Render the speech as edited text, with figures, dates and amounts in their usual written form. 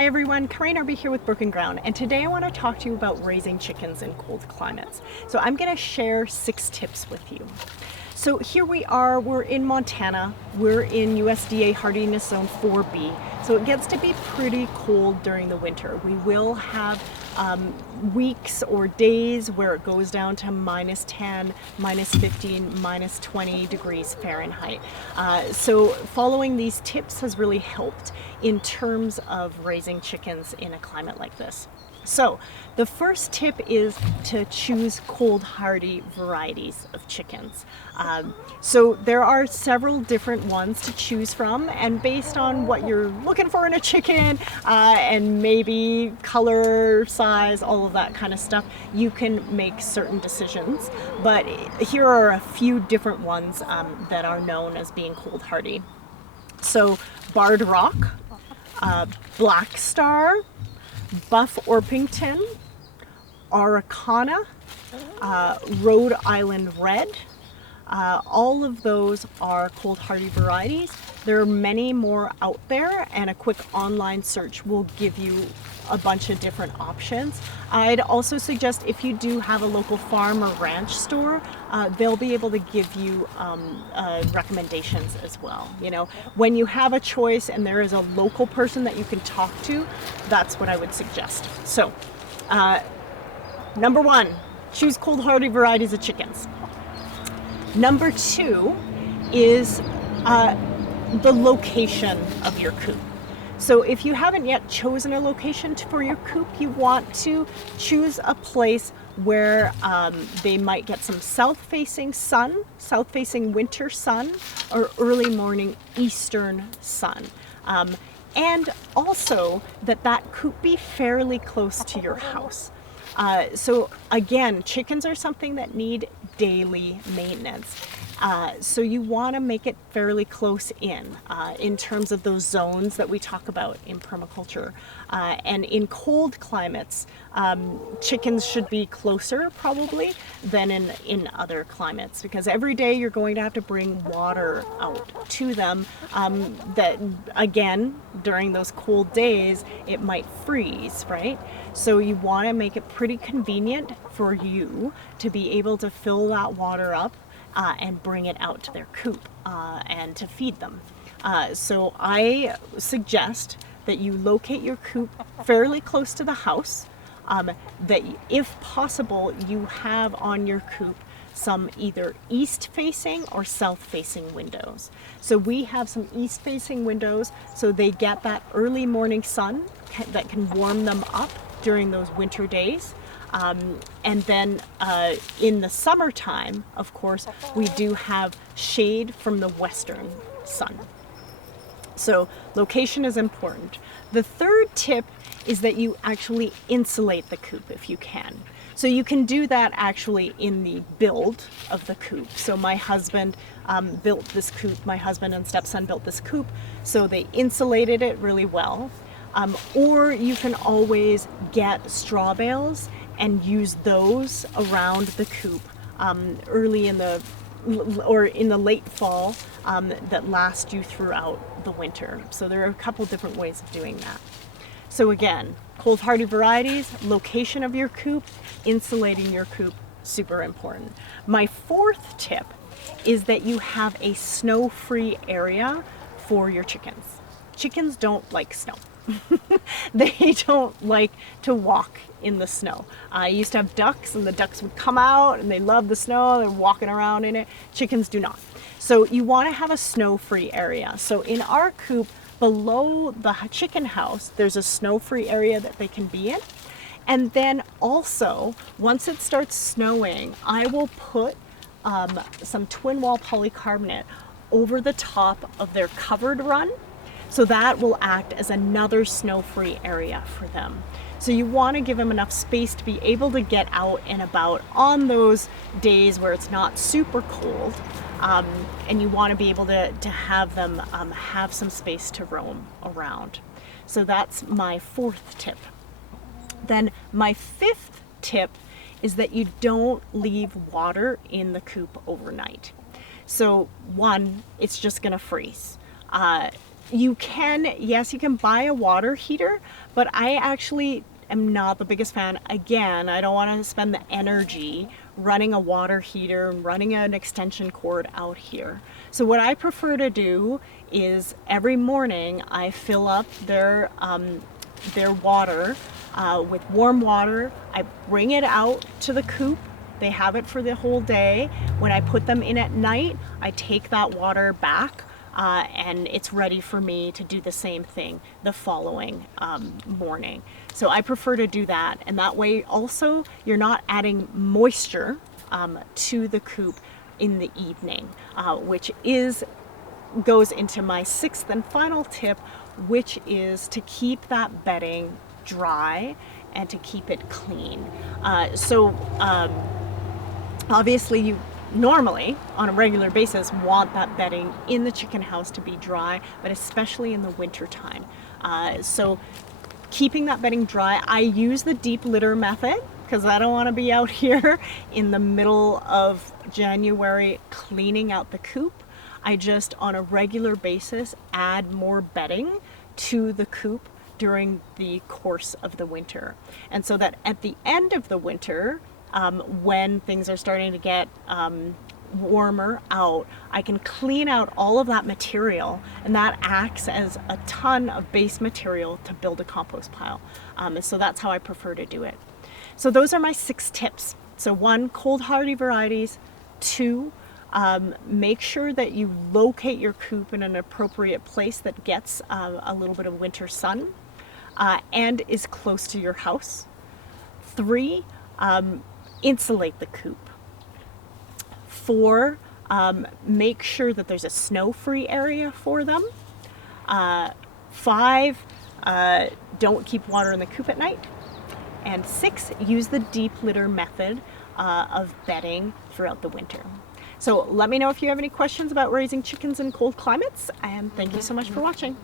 Hi everyone, Kareen Erbe here with Broken Ground, and today I want to talk to you about raising chickens in cold climates. So I'm going to share 6 tips with you. So here we are, we're in Montana, we're in USDA Hardiness Zone 4B, so it gets to be pretty cold during the winter. We will have weeks or days where it goes down to minus 10, minus 15, minus 20 degrees Fahrenheit. So following these tips has really helped in terms of raising chickens in a climate like this. So the first tip is to choose cold hardy varieties of chickens. So there are several different ones to choose from, and based on what you're looking for in a chicken and maybe color, size, all of that kind of stuff, you can make certain decisions. But here are a few different ones that are known as being cold hardy. So Barred Rock, Black Star, Buff Orpington, Araucana, Rhode Island Red. All of those are cold hardy varieties. There are many more out there, and a quick online search will give you a bunch of different options. I'd also suggest if you do have a local farm or ranch store, they'll be able to give you recommendations as well. You know, when you have a choice and there is a local person that you can talk to, that's what I would suggest. So, number 1, choose cold hardy varieties of chickens. Number 2 is the location of your coop. So if you haven't yet chosen a location for your coop, you want to choose a place where they might get some south-facing sun, south-facing winter sun, or early morning eastern sun. And also that coop be fairly close to your house. So again, chickens are something that need daily maintenance. So you want to make it fairly close in terms of those zones that we talk about in permaculture. And in cold climates, chickens should be closer probably than in other climates, because every day you're going to have to bring water out to them. That again, during those cold days, it might freeze, right? So you want to make it pretty convenient for you to be able to fill that water up and bring it out to their coop and to feed them. So I suggest that you locate your coop fairly close to the house, that if possible you have on your coop some either east-facing or south-facing windows. So we have some east-facing windows so they get that early morning sun that can warm them up during those winter days. And then in the summertime, of course, we do have shade from the western sun. So location is important. The third tip is that you actually insulate the coop if you can. So you can do that actually in the build of the coop. So my husband built this coop, my husband and stepson built this coop, so they insulated it really well. Or you can always get straw bales and use those around the coop early in the late fall that last you throughout the winter. So there are a couple different ways of doing that. So again, cold hardy varieties, location of your coop, insulating your coop, super important. My 4th tip is that you have a snow-free area for your chickens. Chickens don't like snow. They don't like to walk in the snow. I used to have ducks, and the ducks would come out and they love the snow, they're walking around in it. Chickens do not. So you want to have a snow-free area. So in our coop, below the chicken house, there's a snow-free area that they can be in. And then also, once it starts snowing, I will put some twin wall polycarbonate over the top of their covered run. So that will act as another snow-free area for them. So you want to give them enough space to be able to get out and about on those days where it's not super cold. And you want to be able to have them have some space to roam around. So that's my 4th tip. Then my 5th tip is that you don't leave water in the coop overnight. So 1, it's just going to freeze. You can, yes, you can buy a water heater, but I actually am not the biggest fan. Again, I don't want to spend the energy running a water heater and running an extension cord out here. So what I prefer to do is every morning I fill up their water with warm water. I bring it out to the coop. They have it for the whole day. When I put them in at night, I take that water back and it's ready for me to do the same thing the following morning. So I prefer to do that, and that way also you're not adding moisture to the coop in the evening, which goes into my sixth and final tip, which is to keep that bedding dry and to keep it clean. Obviously you normally on a regular basis want that bedding in the chicken house to be dry, but especially in the winter time. So keeping that bedding dry, I use the deep litter method because I don't want to be out here in the middle of January cleaning out the coop. I just on a regular basis add more bedding to the coop during the course of the winter. And so that at the end of the winter, when things are starting to get warmer out, I can clean out all of that material, and that acts as a ton of base material to build a compost pile. And so that's how I prefer to do it. So those are my 6 tips. So 1, cold hardy varieties. 2, make sure that you locate your coop in an appropriate place that gets a little bit of winter sun and is close to your house. 3, insulate the coop. 4, make sure that there's a snow-free area for them. 5, don't keep water in the coop at night. And 6, use the deep litter method of bedding throughout the winter. So let me know if you have any questions about raising chickens in cold climates, and thank you so much for watching.